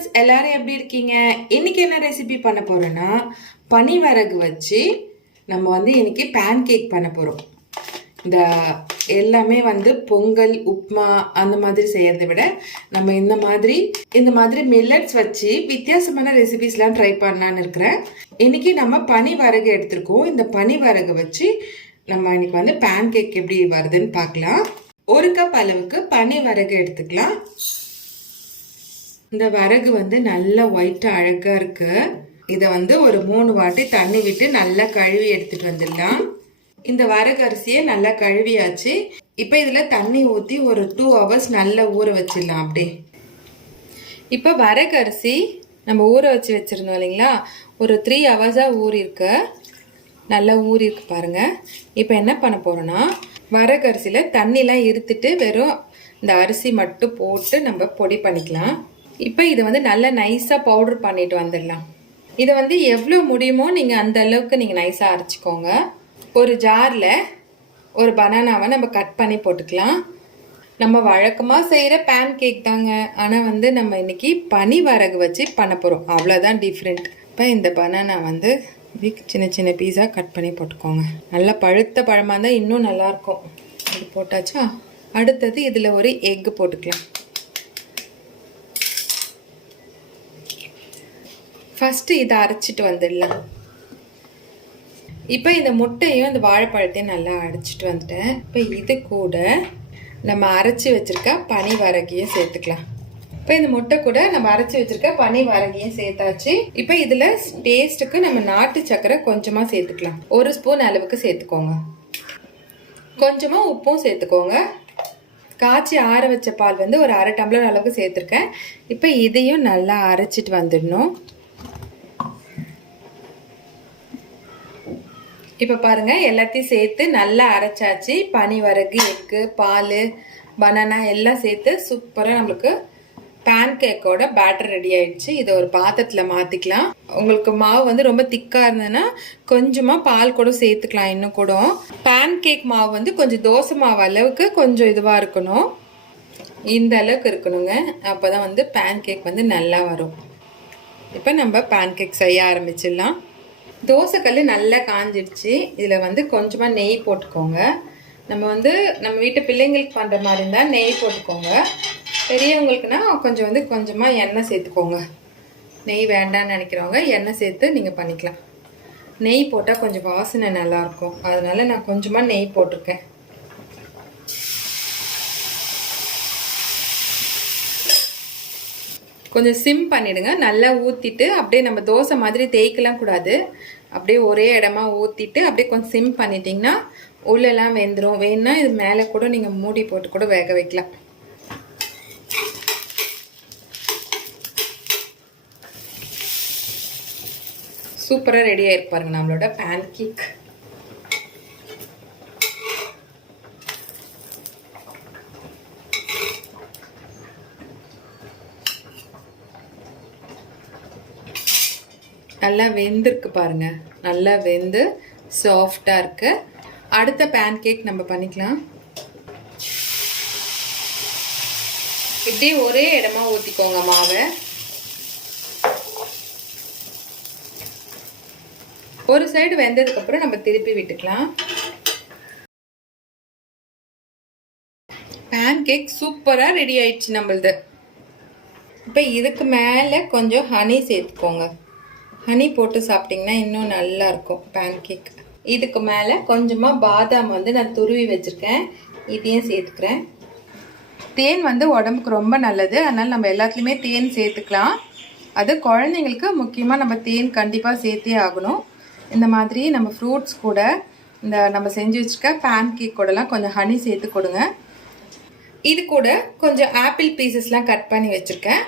Friends, எல்லாரும் எப்படி இருக்கீங்க? இன்னைக்கு என்ன ரெசிபி பண்ண போறோம்னா, பனிவரகு வச்சு நம்ம வந்து இன்னைக்கு பேன் கேக் பண்ண போறோம். இந்த எல்லாமே வந்து பொங்கல், உப்மா அந்த மாதிரி செய்யறதை விட நம்ம இந்த மாதிரி மில்லட்ஸ் வச்சு வித்தியாசமான ரெசிபிஸ்லாம் ட்ரை பண்ணலான்னு இருக்கிறேன். இன்னைக்கு நம்ம பனிவரகு எடுத்திருக்கோம். இந்த பனிவரகு வச்சு நம்ம இன்னைக்கு வந்து பேன் கேக் எப்படி வருதுன்னு பார்க்கலாம். 1 கப் அளவுக்கு பனிவரகு எடுத்துக்கலாம். இந்த வரகு வந்து நல்லா ஒயிட்டா அழகா இருக்கு. இதை வந்து ஒரு 3 வாட்டி தண்ணி விட்டு நல்லா கழுவி எடுத்துட்டு வந்துடலாம். இந்த வரகு அரிசியை நல்லா கழுவியாச்சு. இப்போ இதுல தண்ணி ஊற்றி ஒரு 2 hours நல்லா ஊற வச்சிடலாம். அப்படியே இப்போ வரகு அரிசி நம்ம ஊற வச்சு வச்சிருந்தோம் இல்லைங்களா, ஒரு 3 hours ஊறிருக்கு. நல்லா ஊறிருக்கு பாருங்க. இப்போ என்ன பண்ண போறோம்னா, வரகு அரிசியில தண்ணிலாம் இருத்துட்டு வெறும் இந்த அரிசி மட்டும் போட்டு நம்ம பொடி பண்ணிக்கலாம். இப்போ இதை வந்து நல்லா நைஸாக பவுடர் பண்ணிட்டு வந்துடலாம். இதை வந்து எவ்வளோ முடியுமோ நீங்கள் அந்த அளவுக்கு நீங்கள் நைஸாக அரைச்சிக்கோங்க. ஒரு ஜாரில் ஒரு பனானாவை நம்ம கட் பண்ணி போட்டுக்கலாம். நம்ம வழக்கமாக செய்கிற பேன் கேக் தாங்க, ஆனால் வந்து நம்ம இன்னைக்கு பனிவரகு வச்சு பண்ண போகிறோம். அவ்வளோதான் டிஃப்ரெண்ட். இப்போ இந்த பனானா வந்து சின்ன சின்ன பீஸாக கட் பண்ணி போட்டுக்கோங்க. நல்லா பழுத்த பழமாக இருந்தால் இன்னும் நல்லாயிருக்கும். இது போட்டாச்சா, அடுத்தது இதில் ஒரு எக்கு போட்டுக்கலாம். ஃபஸ்ட்டு இதை அரைச்சிட்டு வந்துடலாம். இப்போ இந்த முட்டையும் இந்த வாழைப்பழத்தையும் நல்லா அரைச்சிட்டு வந்துட்டேன். இப்போ இது கூட நம்ம அரைச்சி வச்சுருக்க பனிவரகையும் சேர்த்துக்கலாம். இப்போ இந்த முட்டை கூட நம்ம அரைச்சி வச்சுருக்க பனிவரகையும் சேர்த்தாச்சு. இப்போ இதில் டேஸ்ட்டுக்கு நம்ம நாட்டு சக்கரை கொஞ்சமாக சேர்த்துக்கலாம். 1 ஸ்பூன் அளவுக்கு சேர்த்துக்கோங்க. கொஞ்சமாக உப்பும் சேர்த்துக்கோங்க. காய்ச்சி ஆற வச்ச பால் வந்து ஒரு 1/2 டம்ளர் அளவுக்கு சேர்த்துருக்கேன். இப்போ இதையும் நல்லா அரைச்சிட்டு வந்துடணும். இப்போ பாருங்க, எல்லாத்தையும் சேர்த்து நல்லா அரைச்சாச்சு. பனிவரகு, எக்கு, பால், பனானா எல்லாம் சேர்த்து சூப்பராக நம்மளுக்கு பேன் கேக்கோட பேட்டர் ரெடி ஆயிடுச்சு. இதை ஒரு பாத்திரத்தில் மாற்றிக்கலாம். உங்களுக்கு மாவு வந்து ரொம்ப திக்காக இருந்ததுன்னா கொஞ்சமாக பால் கூட சேர்த்துக்கலாம். இன்னும் கூட பேன் கேக் மாவு வந்து கொஞ்சம் தோசை மாவு அளவுக்கு கொஞ்சம் இதுவாக இருக்கணும். இந்த அளவுக்கு இருக்கணுங்க. அப்போ தான் வந்து பேன் கேக் வந்து நல்லா வரும். இப்போ நம்ம பேன் கேக் செய்ய ஆரம்பிச்சிடலாம். தோசைக்கல் நல்லா காஞ்சிடுச்சு. இதில் வந்து கொஞ்சமாக நெய் போட்டுக்கோங்க. நம்ம வீட்டு பிள்ளைங்களுக்கு பண்ணுற மாதிரி இருந்தால் நெய் போட்டுக்கோங்க. பெரியவங்களுக்குனா கொஞ்சமாக எண்ணெய் சேர்த்துக்கோங்க. நெய் வேண்டான்னு நினைக்கிறவங்க எண்ணெய் சேர்த்து நீங்கள் பண்ணிக்கலாம். நெய் போட்டால் கொஞ்சம் வாசனை நல்லாயிருக்கும். அதனால நான் கொஞ்சமாக நெய் போட்டிருக்கேன். கொஞ்சம் சிம் பண்ணிடுங்க. நல்லா ஊற்றிட்டு அப்படியே நம்ம தோசை மாதிரி தேய்க்கலாம் கூடாது. அப்படியே ஒரே இடமா ஊற்றிட்டு அப்படியே கொஞ்சம் சிம் பண்ணிட்டீங்கன்னா உள்ளெல்லாம் வெந்துடும். வேணுன்னா இது மேலே கூட நீங்கள் மூடி போட்டு கூட வேக வைக்கலாம். சூப்பராக ரெடி ஆயிருப்பாருங்க நம்மளோட பேன் கேக். நல்லா வெந்திருக்கு பாருங்க. நல்லா வெந்து சாஃப்டா இருக்கு. அடுத்த பேன் கேக் நம்ம பண்ணிக்கலாம். இப்படியே ஒரே இடமா ஊத்திக்கோங்க மாவை. ஒரு சைடு வெந்ததுக்கு அப்புறம் நம்ம திருப்பி விட்டுக்கலாம். பேன் கேக் சூப்பரா ரெடி ஆயிடுச்சு நம்மளது. இப்போ இதுக்கு மேல கொஞ்சம் ஹனி சேர்த்துக்கோங்க. ஹனி போட்டு சாப்பிட்டிங்கன்னா இன்னும் நல்லா இருக்கும் பேன் கேக். இதுக்கு மேலே கொஞ்சமாக பாதாம் வந்து நான் துருவி வச்சுருக்கேன். இதையும் சேர்த்துக்கிறேன். தேன் வந்து உடம்புக்கு ரொம்ப நல்லது. அதனால் நம்ம எல்லாத்துலேயுமே தேன் சேர்த்துக்கலாம். அது குழந்தைங்களுக்கு முக்கியமாக நம்ம தேன் கண்டிப்பாக சேர்த்தே ஆகணும். இந்த மாதிரி நம்ம ஃப்ரூட்ஸ் கூட இந்த நம்ம செஞ்சு வச்சுருக்க பேன் கேக் கூடலாம் கொஞ்சம் ஹனி சேர்த்து கொடுங்க. இது கூட கொஞ்சம் ஆப்பிள் பீசஸ்லாம் கட் பண்ணி வச்சுருக்கேன்.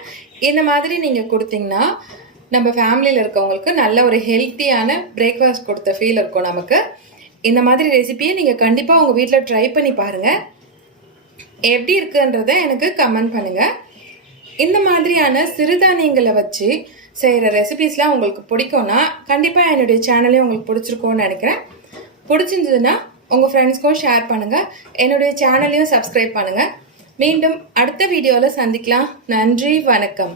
இந்த மாதிரி நீங்கள் கொடுத்தீங்கன்னா நம்ம ஃபேமிலியில் இருக்கவங்களுக்கு நல்ல ஒரு ஹெல்த்தியான பிரேக்ஃபாஸ்ட் கொடுத்த ஃபீல் இருக்கும் நமக்கு. இந்த மாதிரி ரெசிபியை நீங்கள் கண்டிப்பாக உங்கள் வீட்டில் ட்ரை பண்ணி பாருங்கள். எப்படி இருக்குன்றதை எனக்கு கமெண்ட் பண்ணுங்கள். இந்த மாதிரியான சிறுதானியங்களை வச்சு செய்கிற ரெசிபிஸ்லாம் உங்களுக்கு பிடிக்கும்னா கண்டிப்பாக என்னுடைய சேனலே உங்களுக்கு பிடிச்சிருக்கோன்னு நினைக்கிறேன். பிடிச்சிருந்ததுன்னா உங்கள் ஃப்ரெண்ட்ஸ்க்கும் ஷேர் பண்ணுங்கள். என்னுடைய சேனலையும் சப்ஸ்கிரைப் பண்ணுங்கள். மீண்டும் அடுத்த வீடியோவில் சந்திக்கலாம். நன்றி, வணக்கம்.